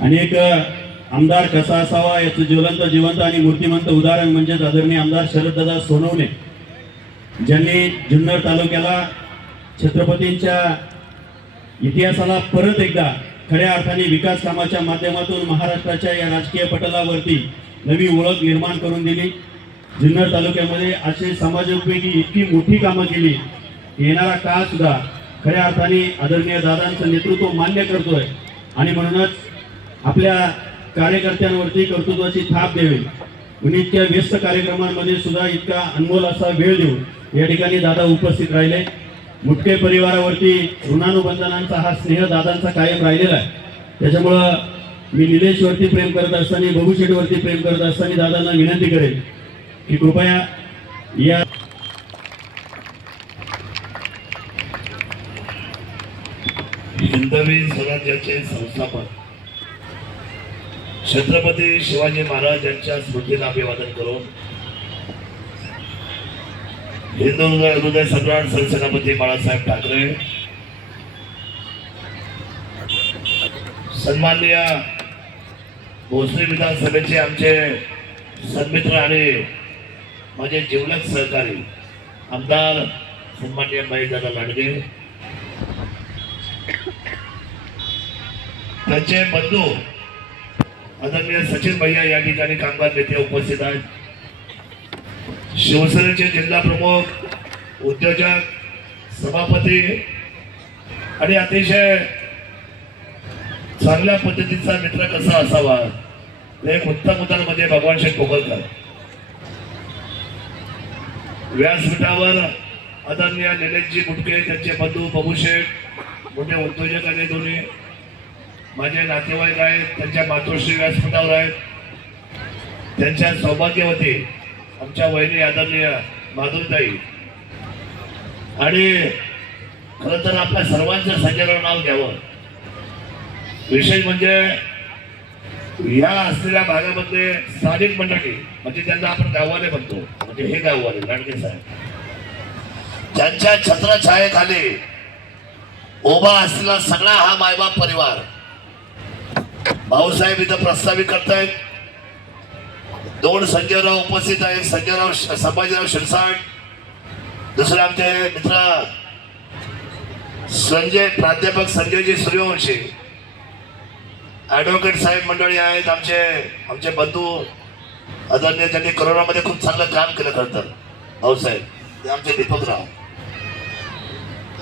आणि एक आमदार कसा असावा याचं जिवंत आणि मूर्तिमंत उदाहरण म्हणजे आदरणीय आमदार शरददादा सोनवणे, ज्यांनी जुन्नर तालुक्याला छत्रपतींच्या इतिहासाला परत एकदा खऱ्या अर्थाने विकास कामाच्या माध्यमातून महाराष्ट्राच्या या राजकीय पटलावरती नवी ओळख निर्माण करून दिली। जुन्नर तालुक्यामध्ये असे समाजोपयोगी इतकी मोठी कामं केली, येणारा काळ सुद्धा खऱ्या अर्थाने आदरणीय दादांचं नेतृत्व मान्य करतोय आणि म्हणूनच आपल्या कार्यकर्त्यांवरती कर्तृत्वाची थाप द्यावी म्हणून इतक्या व्यस्त कार्यक्रमांमध्ये सुद्धा इतका अनमोल असा वेळ देऊन या ठिकाणी दादा उपस्थित राहिले। मुटके परिवारावरती ऋणानुबंधनांचा हा स्नेह दादांचा कायम राहिलेला आहे। त्याच्यामुळं मी निलेशवरती प्रेम करत असताना, बबूशेठवरती प्रेम करत असताना दादांना विनंती करेन की कृपया या हिंदवी स्वराज्याचे संस्थापक छत्रपती शिवाजी महाराज यांच्या स्मृतीला अभिवादन करून हिंदू हृदय सम्राट सरसेनापती बाळासाहेब ठाकरे, सन्माननीय भोसरी विधानसभेचे आमचे सन्मित्र आणि माझे जिवलग सहकारी आमदार सन्माननीय महेशदादा लांडगे, त्यांचे बंधू आदरणीय सचिन भैया या ठिकाणी कामगार नेते उपस्थित आहेत, शिवसेनेचे जिल्हा प्रमुख, उद्योजक, सभापती आणि अतिशय चांगल्या पद्धतीचा मित्र कसा असावा एक उत्तम उदाहरण म्हणजे भगवान शेठ कोकलकर। व्यासपीठावर आदरणीय निलेशजी मुटके, त्यांचे बंधू बबूशेठ, मोठे उद्योजक आणि दोन्ही माझे नातेवाईक आहेत, त्यांच्या मातोश्री व्यासपीठावर आहेत, त्यांच्या सौभाग्यवती आमच्या वहिनी आदरणीय माधुरीताई आणि खरं तर आपल्या सर्वांचं संजयराव नाव घ्यावं। विशेष म्हणजे या असलेल्या भागामध्ये स्थानिक मंडळी म्हणजे त्यांना आपण गाववाले म्हणतो, म्हणजे हे गाववाले लांडगे साहेब, त्यांच्या छत्रछायेखाली उभा असलेला सगळा हा मायबाप परिवार भाऊसाहेब इथं प्रस्तावित करतायत। दोन संजयराव उपस्थित आहेत, संभाजीराव शिरसाट, दुसरे आमचे मित्र प्राध्यापक संजयजी सूर्यवंशी, ॲडव्होकेट साहेब मंडळी आहेत, आमचे बंधू आदरणीय, त्यांनी कोरोनामध्ये खूप चांगलं काम केलं खरं तर भाऊसाहेब, ते आमचे दीपकराव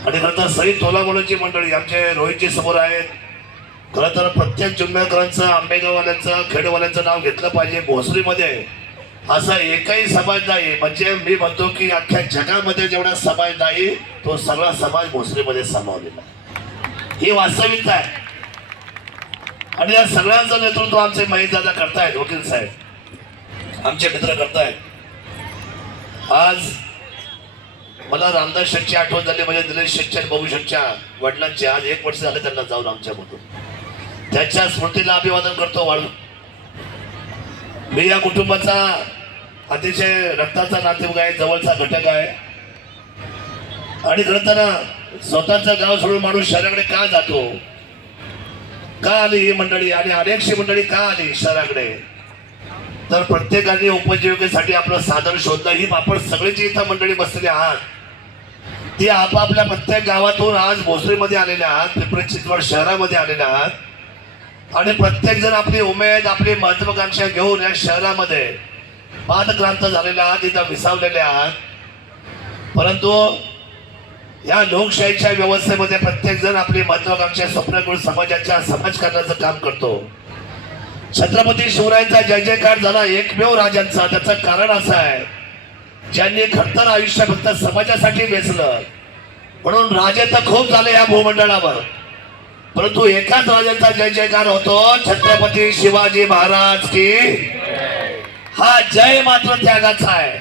आणि खरं तर सई तोलामोलाची मंडळी आमचे रोहितजी समोर आहेत। खरं तर प्रत्येक जुन्नरकरांचं, आंबेगाववाल्यांचं, खेडवाल्यांचं नाव घेतलं पाहिजे। भोसरीमध्ये असा एकही समाज नाही, म्हणजे मी म्हणतो की अख्ख्या जगामध्ये जेवढा समाज नाही तो सगळा समाज भोसरीमध्ये सामावलेला आहे, ही वास्तविकता आहे। आणि या सगळ्यांचं नेतृत्व आमचे महेशदादा करतायत, वकील साहेब आमचे मित्र करतायत। आज मला रामदास शेठची आठवण झाली, म्हणजे निलेश शेठच्या आणि बबू शेठच्या वडिलांचे आज 1 वर्ष झाले त्यांना जाऊन आमच्यामधून, त्यांच्या स्मृतीला अभिवादन करतो वाळू। मी या कुटुंबाचा अतिशय रक्ताचा नातेवाईक आहे, जवळचा घटक आहे आणि खरं तर स्वतःचं गाव सोडून माणूस शहराकडे का जातो, का आली ही मंडळी आणि अनेकशी मंडळी का आली शहराकडे, तर प्रत्येकाने उपजीविकेसाठी आपलं साधन शोधलं। ही आपण सगळीची इथं मंडळी बसलेली आहात, ती आपापल्या प्रत्येक गावातून आज भोसरीमध्ये आलेल्या आहात, पिंपरी चिंचवड शहरामध्ये आलेल्या आहात आणि प्रत्येक जण आपली उमेद, आपली महत्वाकांक्षा घेऊन या शहरामध्ये पादक्रांत झालेल्या आहात, इथं विसावलेले आहात। परंतु या लोकशाहीच्या व्यवस्थेमध्ये प्रत्येक जण आपली महत्वाकांक्षा स्वप्न करून समाजकारणाचं काम करतो। छत्रपती शिवरायांचा जय जयकार झाला एकमेव राजांचा, त्याचं कारण असं आहे ज्यांनी खरतर आयुष्य फक्त समाजासाठी वेचलं, म्हणून राजे तर खूप झाले या भूमंडळावर, परंतु एकाच राजांचा जय जयकार होतो, छत्रपती शिवाजी महाराज की। हा जय मात्र त्यागाचा आहे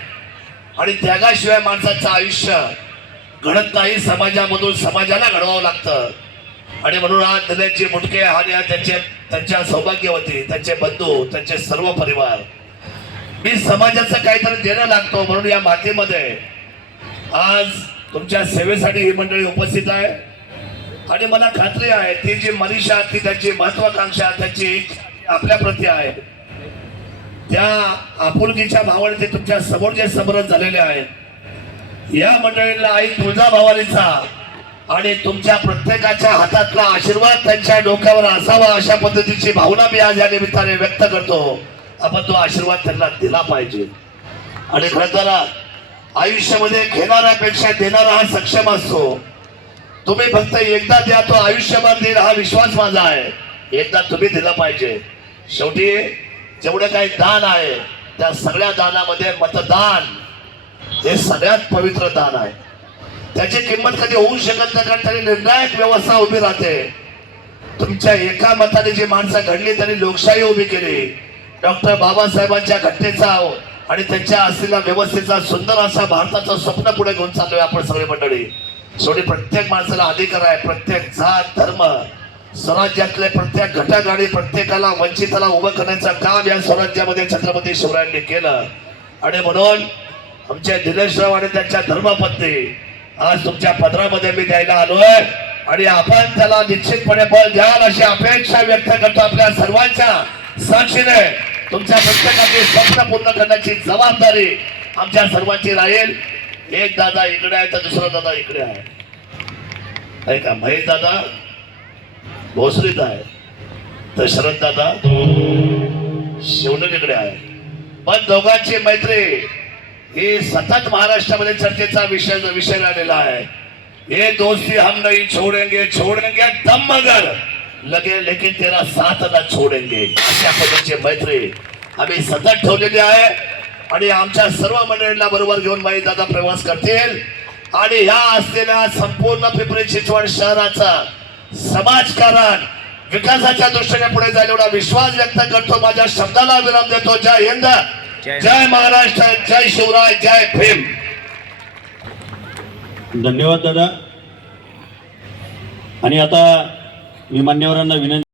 आणि त्यागाशिवाय माणसाचं आयुष्य घडत नाही, समाजामधून समाजाला घडवावं लागतं। आणि म्हणून आज निलेशजी मुटके आणि त्यांच्या सौभाग्यवती, त्यांचे बंधू, त्यांचे सर्व परिवार, मी समाजाचं काहीतरी देणं लागतो म्हणून या मातीमध्ये आज तुमच्या सेवेसाठी ही मंडळी उपस्थित आहे। आणि मला खात्री आहे ती जी मनीषा ती त्यांची महत्वाकांक्षा त्यांची इच्छा आपल्या प्रती आहे त्या आपुलकीच्या भावाने ते तुमच्या समोर जे समरस झालेले आहेत या मंडळींना आई तुळजाभवानीचा आणि तुमच्या प्रत्येकाच्या हातातला आशीर्वाद त्यांच्या डोक्यावर असावा अशा पद्धतीची भावना मी आज या निमित्ताने व्यक्त करतो. आपण तो आशीर्वाद त्यांना दिला पाहिजे. आणि खरं तर आयुष्यामध्ये घेणाऱ्यापेक्षा देणारा हा सक्षम असतो. तुम्ही फक्त एकदा द्या तो आयुष्यभर देईल हा विश्वास माझा आहे. एकदा तुम्ही दिला पाहिजे. शेवटी जेवढं काही दान आहे त्या सगळ्या दानामध्ये मतदान हे सगळ्यात पवित्र दान आहे. त्याची किंमत कधी होऊ शकत नाही कारण त्याने निर्णायक व्यवस्था उभी राहते. तुमच्या एका मताने जी माणसं घडली त्यांनी लोकशाही उभी केली. डॉक्टर बाबासाहेबांच्या घटनेचा आणि त्यांच्या असलेल्या व्यवस्थेचा सुंदर असा भारताचं स्वप्न पुढे घेऊन चाललोय आपण सगळे मंडळी. शेवटी प्रत्येक माणसाला अधिकार आहे. प्रत्येक जात धर्म स्वराज्यातले प्रत्येक घटक आणि प्रत्येकाला वंचिताला उभं करण्याचं काम या स्वराज्यामध्ये छत्रपती शिवरायांनी केलं. आणि म्हणून आमच्या दिनेशराव आणि त्यांच्या धर्मपत्नी आज तुमच्या पदरामध्ये मी द्यायला आलोय आणि आपण त्याला निश्चितपणे बळ द्याल अशी अपेक्षा व्यक्त करतो. आपल्या सर्वांच्या साक्षीने तुमच्या प्रत्येकाची स्वप्न पूर्ण करण्याची जबाबदारी आमच्या सर्वांची राहील. एक दादा इकडे आहे तर दुसरा दादा इकडे आहे का. महेश दादा भोसरीत आहे तर शरद दादा शिवनेरीकडे आहे. पण दोघांची मैत्री ही सतत महाराष्ट्रामध्ये चर्चेचा विषय राहिलेला आहे. ये दोस्ती हम नहीं छोड़ेंगे छोड़ेंगे दम मगर लगे लेकिन तेरा साथ न छोड़ेंगे अशा पद्धतीची मैत्री आम्ही सतत ठेवलेली आहे. आणि आमच्या सर्व मंडळींना बरोबर घेऊन माई दादा प्रवास करतील. आणि ह्या असलेल्या संपूर्ण पिंपरी चिंचवड शहराचा समाजकारण विकासाच्या दृष्टीने पुढे जाईल एवढा विश्वास व्यक्त करतो. माझ्या शब्दाला विराम देतो. जय हिंद, जय महाराष्ट्र, जय शिवराय, जय भीम. धन्यवाद दादा. आणि आता मी मान्यवरांना विनंती